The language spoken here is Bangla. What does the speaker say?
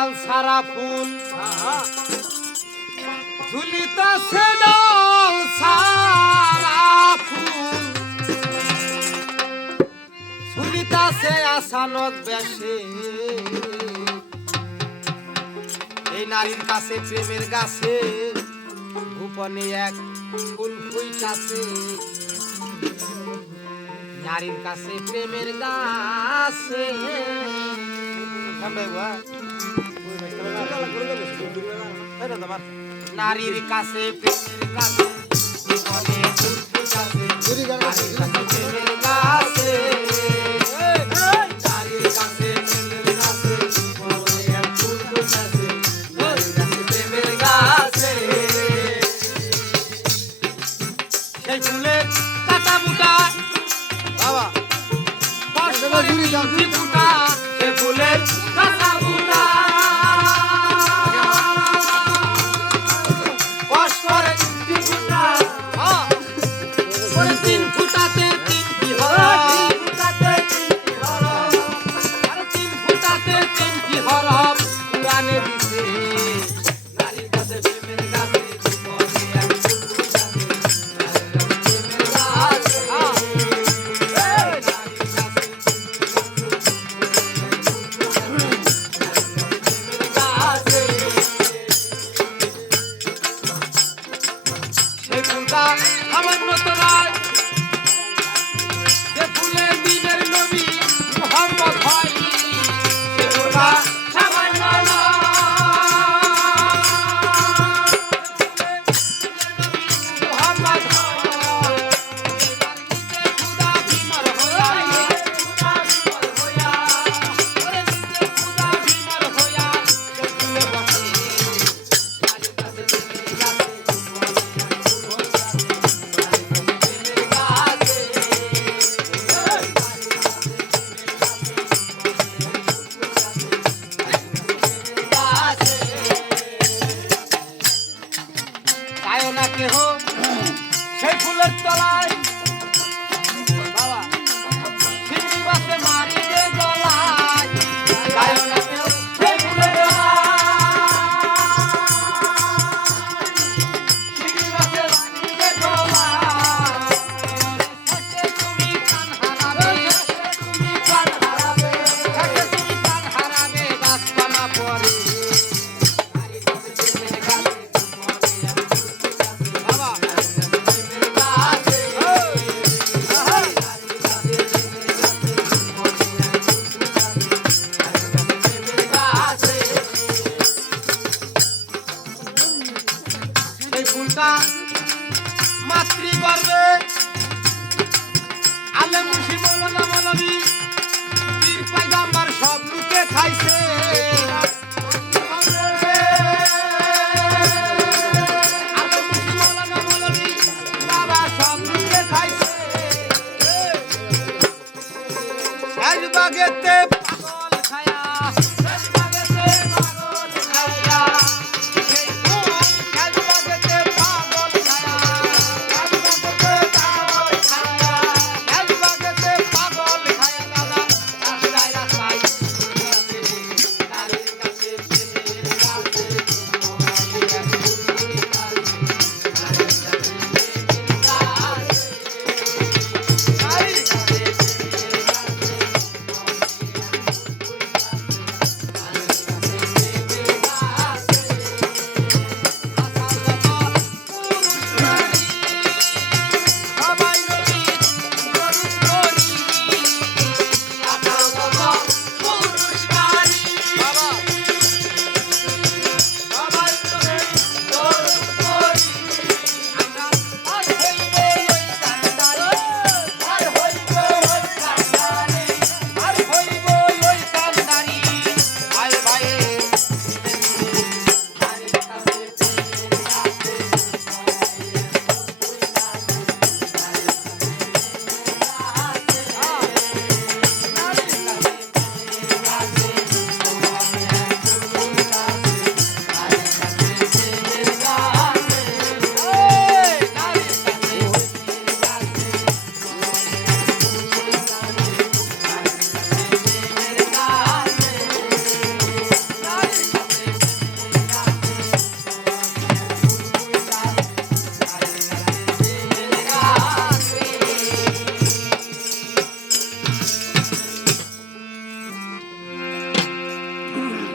লাল সারা ফুল। ঝুলিতাছে ডাল সারা ফুল। আসানত বেশে। এই নারীর কাছে, প্রেমের গাছে গোপনে এক ফুল কাছে নারীর কাছে প্রেমের গাছে নারীর কাছে প্রেমের কাছে জীবনের কাছে দেহ সেই ফুলের তলায় I get the. Eh,